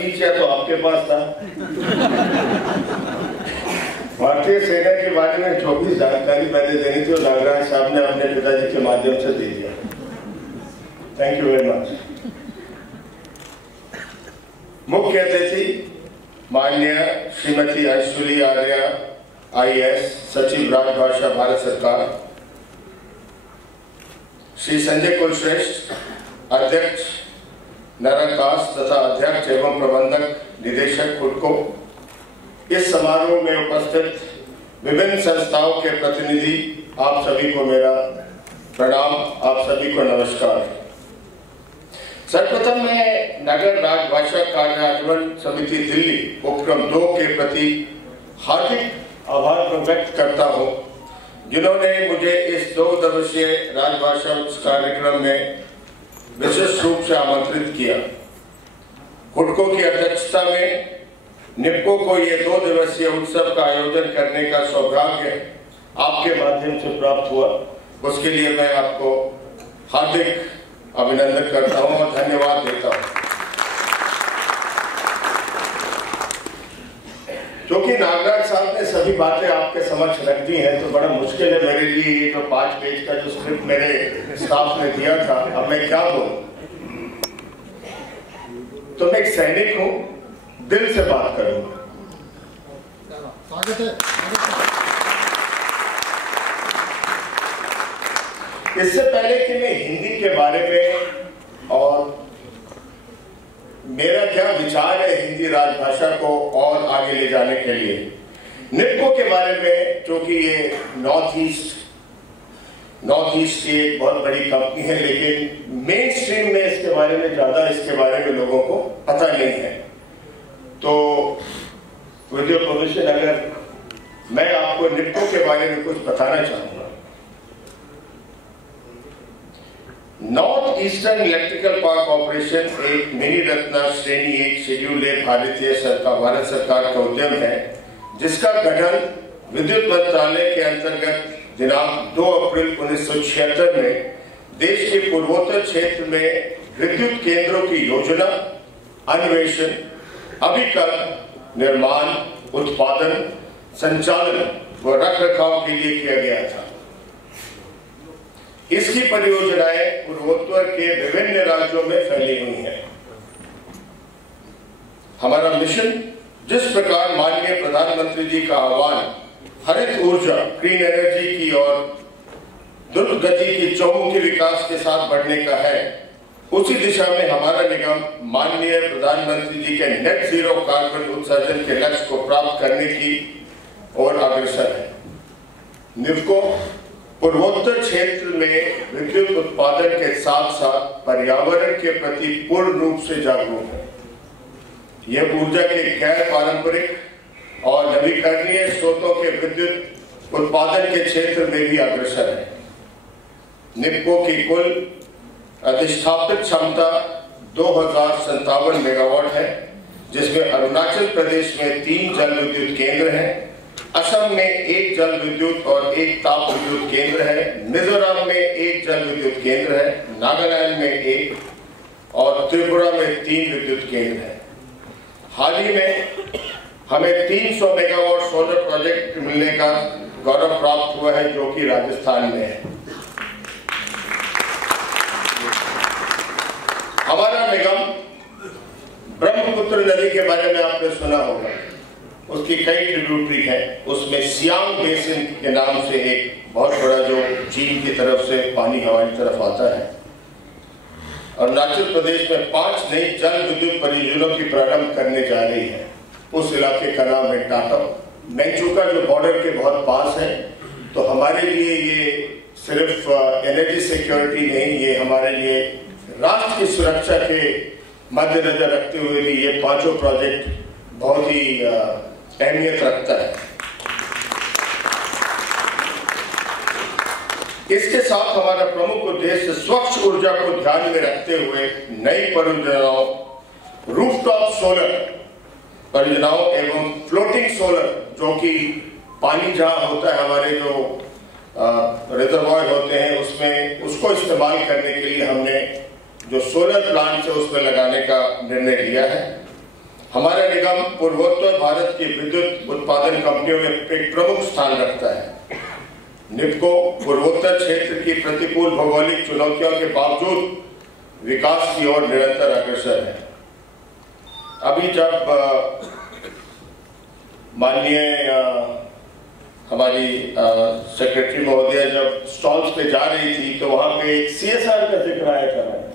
Speech या तो आपके पास था। भारतीय सेना के बारे में जो भी जानकारी मैंने देनी थी वो नागराज साहब ने अपने पिताजी के माध्यम से दे दिया। Thank you very much. मुख्य अतिथि माननीय श्रीमती अंशुली आर्या IAS, सचिव राजभाषा भारत सरकार, श्री संजय कुलश्रेष्ठ अध्यक्ष नरकाश तथा अध्यक्ष एवं प्रबंधक निदेशक हुडको, इस समारोह में उपस्थित विभिन्न संस्थाओं के प्रतिनिधि, आप सभी को मेरा प्रणाम, आप सभी को नमस्कार। सर्वप्रथम मैं नगर राजभाषा कार्यान्वयन समिति दिल्ली उपक्रम 2 के प्रति हार्दिक आभार व्यक्त करता हूं, जिन्होंने मुझे इस 2 दिवसीय राजभाषा कार्यक्रम में विशेष रूप से आमंत्रित किया। हुडको की अध्यक्षता में निप्को को ये 2 दिवसीय उत्सव का आयोजन करने का सौभाग्य आपके माध्यम से प्राप्त हुआ। उसके लिए मैं आपको हार्दिक अभिनंदन करता हूं और धन्यवाद देता हूं। क्योंकि नागराज साहब ने सभी बातें आपके समक्ष रख दी हैं, तो बड़ा मुश्किल है मेरे लिए ये जो 5 पेज का जो स्क्रिप्ट मेरे स्टाफ ने दिया था, अब मैं क्या बोलूं। तो मैं एक सैनिक हूं, दिल से बात करूंगा। स्वागत है। इससे पहले कि मैं हिंदी के बारे में और मेरा क्या विचार है हिंदी राजभाषा को और आगे ले जाने के लिए, निप्को के बारे में, क्योंकि ये नॉर्थ ईस्ट की एक बहुत बड़ी कंपनी है, लेकिन मेन स्ट्रीम में इसके बारे में ज्यादा इसके बारे में लोगों को पता नहीं है। तो विद योर परमिशन, अगर मैं आपको निप्को के बारे में कुछ बताना चाहूंगा। North eastern electrical power corporation एक मिनी रत्न श्रेणी 1 शेड्यूल ए भारत सरकार का उद्यम है, जिसका गठन विद्युत मंत्रालय के अंतर्गत दिनांक 2 अप्रैल 1976 में देश के पूर्वोत्तर क्षेत्र में विद्युत केंद्रों की योजना, अन्वेषण, अभिकल्प, निर्माण, उत्पादन, संचालन व रखरखाव के लिए किया गया था। इसकी परियोजनाएं पूर्वोत्तर के विभिन्न राज्यों में फैली हुई हैं। हमारा मिशन, जिस प्रकार माननीय प्रधानमंत्री जी का आह्वान हरित ऊर्जा, ग्रीन एनर्जी की और द्रुत गति की चौमुखी विकास के साथ बढ़ने का है, उसी दिशा में हमारा निगम माननीय प्रधानमंत्री जी के नेट जीरो कार्बन उत्सर्जन के लक्ष्य को प्राप्त करने की ओर अग्रसर है। निप्को पूर्वोत्तर क्षेत्र में विद्युत उत्पादन के साथ साथ पर्यावरण के प्रति पूर्ण रूप से जागरूक है। यह ऊर्जा के गैर पारंपरिक और नवीकरणीय स्रोतों के विद्युत उत्पादन के क्षेत्र में भी अग्रसर है। निप्को की कुल अधिष्ठापित क्षमता 2057 मेगावाट है, जिसमें अरुणाचल प्रदेश में 3 जल विद्युत केंद्र हैं, असम में 1 जल विद्युत और 1 ताप विद्युत केंद्र है, मिजोरम में 1 जल विद्युत केंद्र है, नागालैंड में 1 और त्रिपुरा में 3 विद्युत केंद्र है। हाल ही में हमें 300 मेगावाट सोलर प्रोजेक्ट मिलने का गौरव प्राप्त हुआ है, जो कि राजस्थान में है। हमारा निगम ब्रह्मपुत्र नदी के बारे में आपने सुना होगा, उसकी कई ट्रिब्यूटरी है। उसमें सियांग बेसिन के नाम से एक बहुत बड़ा जो चीन की तरफ से पानी हमारी तरफ आता है। अरुणाचल प्रदेश में 5 नई जल विद्युत परियोजनाओं की प्रारंभ करने जा रही है। उस इलाके का नाम है टाटम मैचुका, जो बॉर्डर के बहुत पास है। तो हमारे लिए ये सिर्फ एनर्जी सिक्योरिटी नहीं, ये हमारे लिए राष्ट्र की सुरक्षा के मद्देनजर रखते हुए भी ये 5 प्रोजेक्ट बहुत ही अहमियत रखता है। इसके साथ हमारा प्रमुख उद्देश्य स्वच्छ ऊर्जा को ध्यान में रखते हुए नई परियोजनाओं, रूफटॉप सोलर परियोजनाओं एवं फ्लोटिंग सोलर, जो कि पानी जहां होता है, हमारे जो रिजर्वॉयर होते हैं, उसमें उसको इस्तेमाल करने के लिए हमने जो सोलर प्लांट है उसमें लगाने का निर्णय लिया है। हमारा निगम पूर्वोत्तर भारत की विद्युत उत्पादन कंपनियों में एक प्रमुख स्थान रखता है। निप्को पूर्वोत्तर क्षेत्र की प्रतिकूल भौगोलिक चुनौतियों के बावजूद विकास की ओर निरंतर अग्रसर है। अभी जब माननीय हमारी सेक्रेटरी महोदया जब स्टॉल्स पे जा रही थी तो वहां पे एक CSR का जिक्र आया कर रहा है।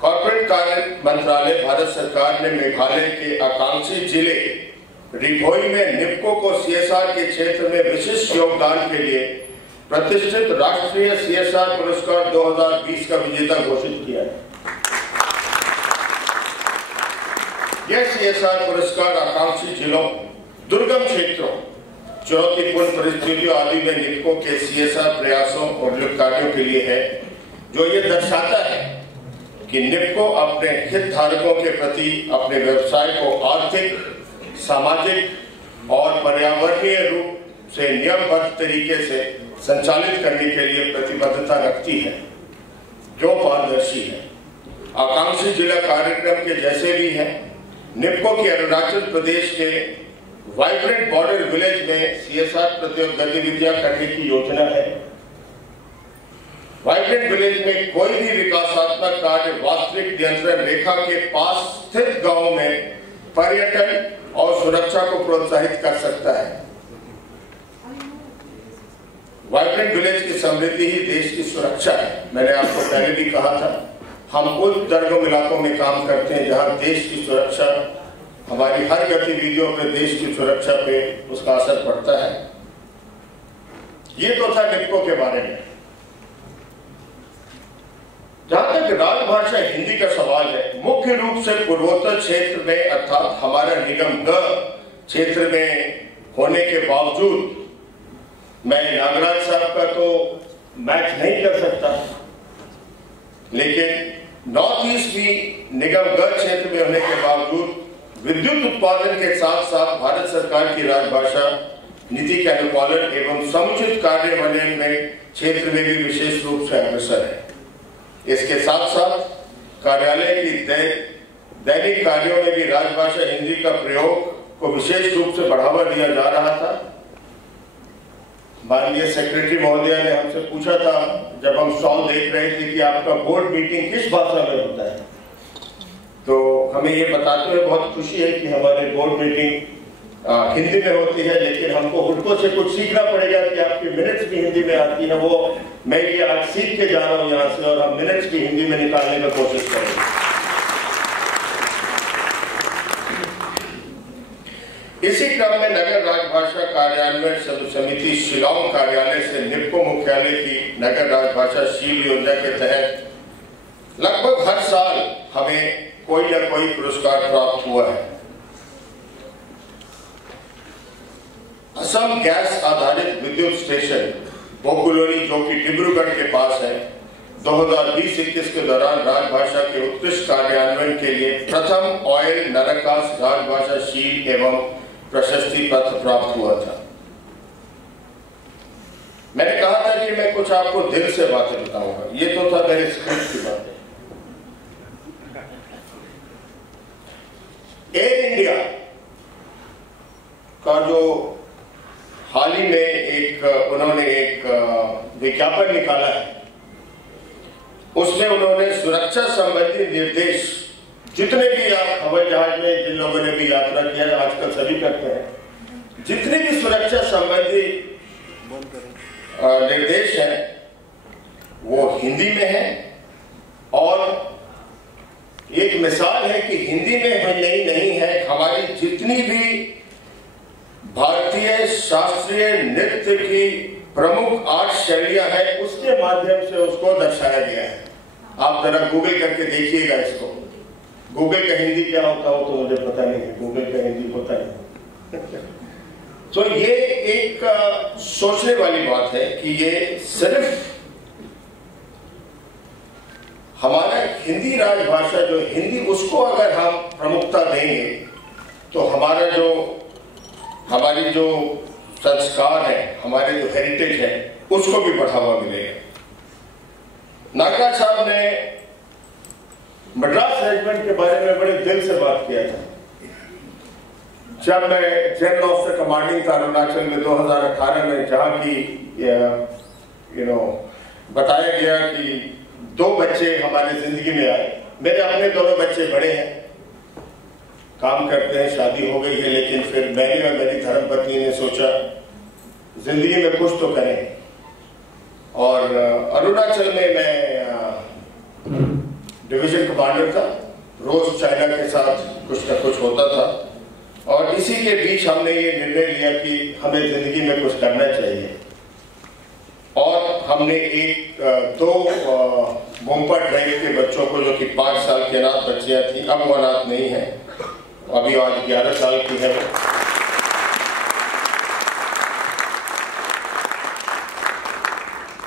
कॉर्पोरेट कार्य मंत्रालय भारत सरकार ने मेघालय के आकांक्षी जिले रिभोई में निप्को को CSR के क्षेत्र में विशिष्ट योगदान के लिए प्रतिष्ठित राष्ट्रीय CSR पुरस्कार 2020 का विजेता घोषित किया है। यह CSR पुरस्कार आकांक्षी जिलों, दुर्गम क्षेत्रों, चुनौतीपूर्ण परिस्थितियों आदि में निप्को के CSR प्रयासों और कार्यों के लिए है, जो ये दर्शाता है कि निप्को अपने हितधारकों के प्रति अपने व्यवसाय को आर्थिक, सामाजिक और पर्यावरणीय रूप से नियमबद्ध तरीके से संचालित करने के लिए प्रतिबद्धता रखती है, जो पारदर्शी है। आकांक्षी जिला कार्यक्रम के जैसे भी है, निप्को की अरुणाचल प्रदेश के वाइब्रेंट बॉर्डर विलेज में CSR गतिविधियां करने की योजना है। वाइब्रेंट विलेज में कोई भी विकासात्मक कार्य वास्तविक नियंत्रण रेखा के पास स्थित गांव में पर्यटन और सुरक्षा को प्रोत्साहित कर सकता है। वाइब्रेंट विलेज की समृद्धि ही देश की सुरक्षा है। मैंने आपको पहले भी कहा था, हम उन दुर्गम इलाकों में काम करते हैं जहां देश की सुरक्षा, हमारी हर गतिविधियों पर देश की सुरक्षा पे उसका असर पड़ता है। ये तो था निप्को के बारे में। जहां तक राजभाषा हिंदी का सवाल है, मुख्य रूप से पूर्वोत्तर क्षेत्र में अर्थात हमारा निगम ग क्षेत्र में होने के बावजूद मैं नागराज साहब का तो मैच नहीं कर सकता, लेकिन नॉर्थ ईस्ट भी निगम ग क्षेत्र में होने के बावजूद विद्युत उत्पादन के साथ साथ भारत सरकार की राजभाषा नीति के अनुपालन एवं समुचित कार्यान्वयन में क्षेत्र में भी विशेष रूप से अग्रसर है। इसके साथ साथ कार्यालय की दैनिक कार्यों में भी राजभाषा हिंदी का प्रयोग को विशेष रूप से बढ़ावा दिया जा रहा था। माननीय सेक्रेटरी महोदया ने हमसे पूछा था जब हम स्टॉल देख रहे थे कि आपका बोर्ड मीटिंग किस भाषा में होता है, तो हमें ये बताते हुए बहुत खुशी है कि हमारे बोर्ड मीटिंग हिंदी में होती है, लेकिन हमको हुडको से कुछ सीखना पड़ेगा कि आपकी मिनट्स भी हिंदी में आती है। वो मैं ये आज सीख के जा रहा हूँ यहाँ से, और हम मिनट्स भी हिंदी में निकालने की कोशिश करेंगे। इसी क्रम में नगर राजभाषा कार्यान्वयन समिति शिलांग कार्यालय से निप्को मुख्यालय की नगर राजभाषा शील योजना के तहत लगभग हर साल हमें कोई न कोई पुरस्कार प्राप्त हुआ है। असम गैस आधारित विद्युत स्टेशन बोकुलोनी, जो कि डिब्रूगढ़ के पास है, 2020-21 के दौरान राजभाषा के उत्कृष्ट कार्यान्वयन के लिए प्रथम ऑयल नरकास राजभाषा शील एवं प्रशस्ति पत्र प्राप्त हुआ था। मैंने कहा था कि मैं कुछ आपको दिल से बातें बताऊंगा, ये तो था मेरे स्क्रिप्ट की बातें। एयर इंडिया का जो हाल ही में उन्होंने एक विज्ञापन निकाला है, उसमें उन्होंने सुरक्षा संबंधी निर्देश, जितने भी आप हवाई जहाज में जिन लोगों ने भी यात्रा किया है, आजकल सभी करते हैं, जितने भी सुरक्षा संबंधी निर्देश हैं वो हिंदी में है। और एक मिसाल है कि हिंदी में नहीं है, हमारी जितनी भी भारतीय शास्त्रीय नृत्य की प्रमुख 8 शैलियां हैं, उसके माध्यम से उसको दर्शाया गया है। आप जरा गूगल करके देखिएगा इसको। गूगल का हिंदी क्या होता हो तो मुझे पता नहीं है, गूगल का हिंदी होता नहीं। तो ये एक सोचने वाली बात है कि ये सिर्फ हमारा हिंदी राजभाषा जो हिंदी, उसको अगर हम प्रमुखता देंगे तो हमारी जो संस्कार है, हमारे जो हेरिटेज है, उसको भी बढ़ावा मिलेगा। नागराज साहब ने मद्रास रेजिमेंट के बारे में बड़े दिल से बात किया था। जब मैं जनरल ऑफिसर कमांडिंग था अरुणाचल में 2018 में, जहाँ की बताया गया कि 2 बच्चे हमारे जिंदगी में आए। मेरे अपने दोनों बच्चे बड़े हैं, काम करते हैं, शादी हो गई है, लेकिन फिर मैंने और मेरी धर्मपत्नी ने सोचा जिंदगी में कुछ तो करें। और अरुणाचल में मैं डिवीजन कमांडर था। रोज चाइना के साथ कुछ ना कुछ होता था और इसी के बीच हमने ये निर्णय लिया कि हमें जिंदगी में कुछ करना चाहिए। और हमने 2 बोम्पा ट्राइब के बच्चों को, जो कि 5 साल की अनाथ बच्चियां थी, अब वो अनाथ नहीं है, अभी आज 11 साल की है।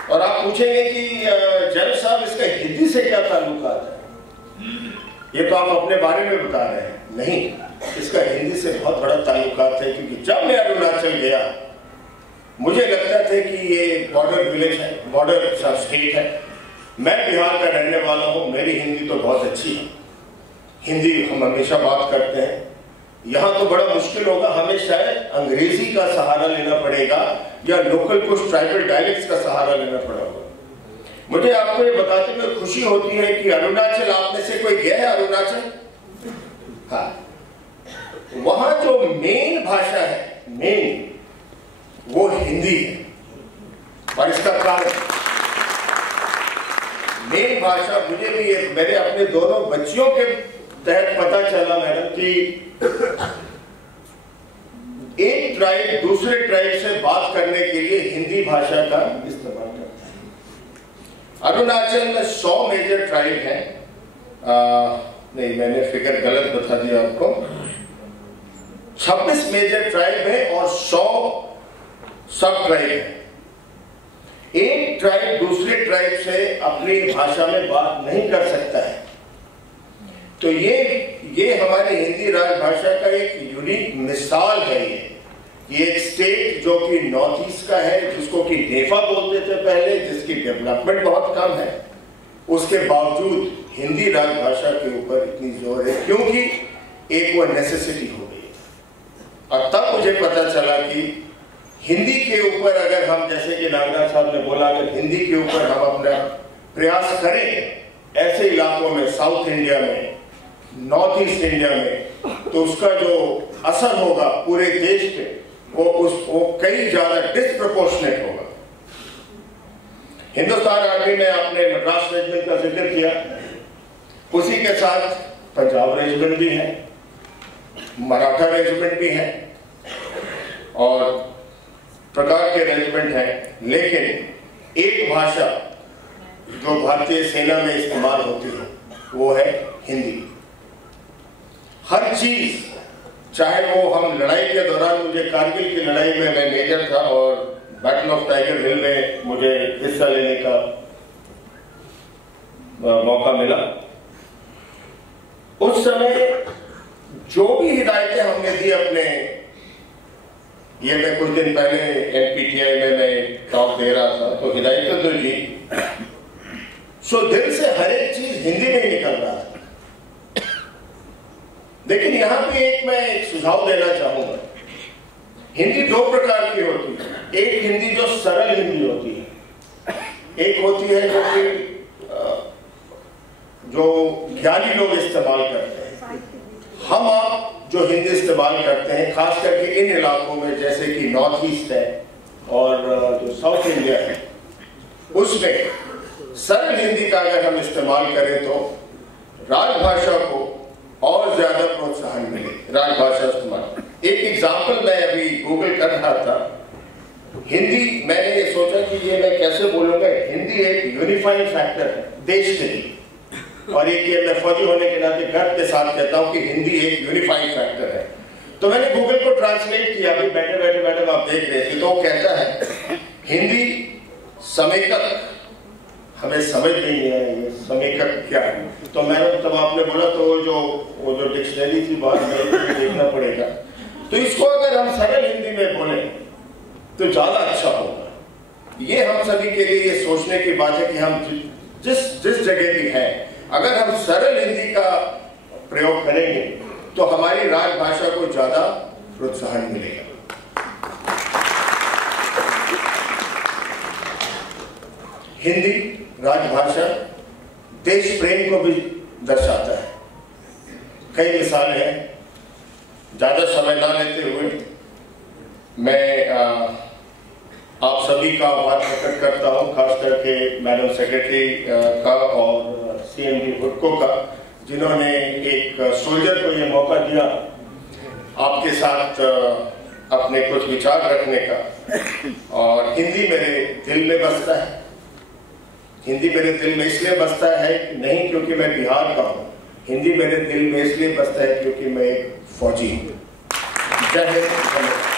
और आप पूछेंगे कि जज साहब इसका हिंदी से क्या ताल्लुकात है? ये तो आप अपने बारे में बता रहे हैं। नहीं, इसका हिंदी से बहुत बड़ा ताल्लुकात है, क्योंकि जब मैं अरुणाचल गया मुझे लगता था कि ये बॉर्डर विलेज है, बॉर्डर स्टेट है। मैं बिहार का रहने वाला हूं, मेरी हिंदी तो बहुत अच्छी है, हिंदी हम हमेशा बात करते हैं। यहाँ तो बड़ा मुश्किल होगा, हमें शायद अंग्रेजी का सहारा लेना पड़ेगा या लोकल कुछ ट्राइबल डायलेक्ट्स का सहारा लेना पड़ेगा। मुझे आपको ये बताते हुए खुशी होती है कि अरुणाचल, आप में से कोई गया है अरुणाचल? हाँ, वहां जो मेन भाषा है, मेन, वो हिंदी है। और इसका कारण, मेन भाषा मुझे भी मेरे अपने दोनों बच्चियों के तहत पता चला मैडम कि एक ट्राइब दूसरे ट्राइब से बात करने के लिए हिंदी भाषा का इस्तेमाल करता है। अरुणाचल में 100 मेजर ट्राइब हैं। नहीं, मैंने फिगर गलत बता दिया आपको। 26 मेजर ट्राइब है और 100 सब ट्राइब है। एक ट्राइब दूसरे ट्राइब से अपनी भाषा में बात नहीं कर सकता है। तो ये हमारी हिंदी राजभाषा का एक यूनिक मिसाल है। ये एक स्टेट जो कि नॉर्थ ईस्ट का है, जिसको कि नेफा बोलते थे पहले, जिसकी डेवलपमेंट बहुत कम है, उसके बावजूद हिंदी राजभाषा के ऊपर इतनी जोर है, क्योंकि एक वो नेसेसिटी हो गई। और तब मुझे पता चला कि हिंदी के ऊपर अगर हम, जैसे कि नागराज साहब ने बोला, अगर हिंदी के ऊपर हम अपना प्रयास करें ऐसे इलाकों में, साउथ इंडिया में, नॉर्थ ईस्ट इंडिया में, तो उसका जो असर होगा पूरे देश पे, वो कई ज्यादा डिस्प्रपोर्शनेट होगा। हिंदुस्तान आर्मी में आपने मद्रास रेजिमेंट का जिक्र किया, उसी के साथ पंजाब रेजिमेंट भी है, मराठा रेजिमेंट भी है और प्रकार के रेजिमेंट हैं। लेकिन एक भाषा जो भारतीय सेना में इस्तेमाल होती है वो है हिंदी। हर चीज, चाहे वो हम लड़ाई के दौरान, मुझे कारगिल की लड़ाई में मैं मेजर था और बैटल ऑफ टाइगर हिल में मुझे हिस्सा लेने का मौका मिला। उस समय जो भी हिदायतें हमने दी अपने, ये मैं कुछ दिन पहले एनपीटीआई में मैं टॉक दे रहा था, तो हिदायतें तो जी, सो दिल से हर एक चीज हिंदी में ही निकल रहा था। लेकिन यहां पे मैं एक सुझाव देना चाहूंगा। हिंदी 2 प्रकार की होती है। एक हिंदी जो सरल हिंदी होती है, एक होती है जो ज्ञानी लोग इस्तेमाल करते हैं। हम आप जो हिंदी इस्तेमाल करते हैं, खास करके इन इलाकों में जैसे कि नॉर्थ ईस्ट है और जो साउथ इंडिया है, उसमें सरल हिंदी का अगर हम इस्तेमाल करें तो राजभाषा को और ज्यादा प्रोत्साहन मिले। राजभाषा इस्तेमाल, एक एग्जाम्पल मैं अभी गूगल कर रहा था, हिंदी, मैंने ये सोचा कि ये मैं कैसे बोलूंगा। हिंदी एक यूनिफाइंग फैक्टर है देश के लिए, और एक ये मैं फौजी होने के नाते गर्व के साथ कहता हूं कि हिंदी एक यूनिफाइंग फैक्टर है। तो मैंने गूगल को ट्रांसलेट किया, अभी बैठे बैठे मैडम आप देख रहे थे, तो वो कहता है हिंदी समेकक, हमें समझ नहीं है ये समेकक क्या है। तो मैडम तब आपने बोला तो वो जो डिक्शनरी थी बाहर में देखना पड़ेगा। तो इसको अगर हम सरल हिंदी में बोले तो ज्यादा अच्छा होगा। ये हम सभी के लिए ये सोचने की बात है कि हम जिस जगह भी हैं, अगर हम सरल हिंदी का प्रयोग करेंगे तो हमारी राजभाषा को ज्यादा प्रोत्साहन मिलेगा। हिंदी राजभाषा देश प्रेम को भी दर्शाता है। कई मिसालें हैं, ज्यादा समय ना लेते हुए मैं आप सभी का आभार प्रकट करता हूं, खास करके मैडम सेक्रेटरी का और सीएमडी हुडको का, जिन्होंने एक सोल्जर को ये मौका दिया आपके साथ अपने कुछ विचार रखने का। और हिंदी मेरे दिल में बसता है। हिंदी मेरे दिल में इसलिए बसता है नहीं क्योंकि मैं बिहार का हूं, हिंदी मेरे दिल में इसलिए बसता है क्योंकि मैं एक फौजी हूं। जय हिंद।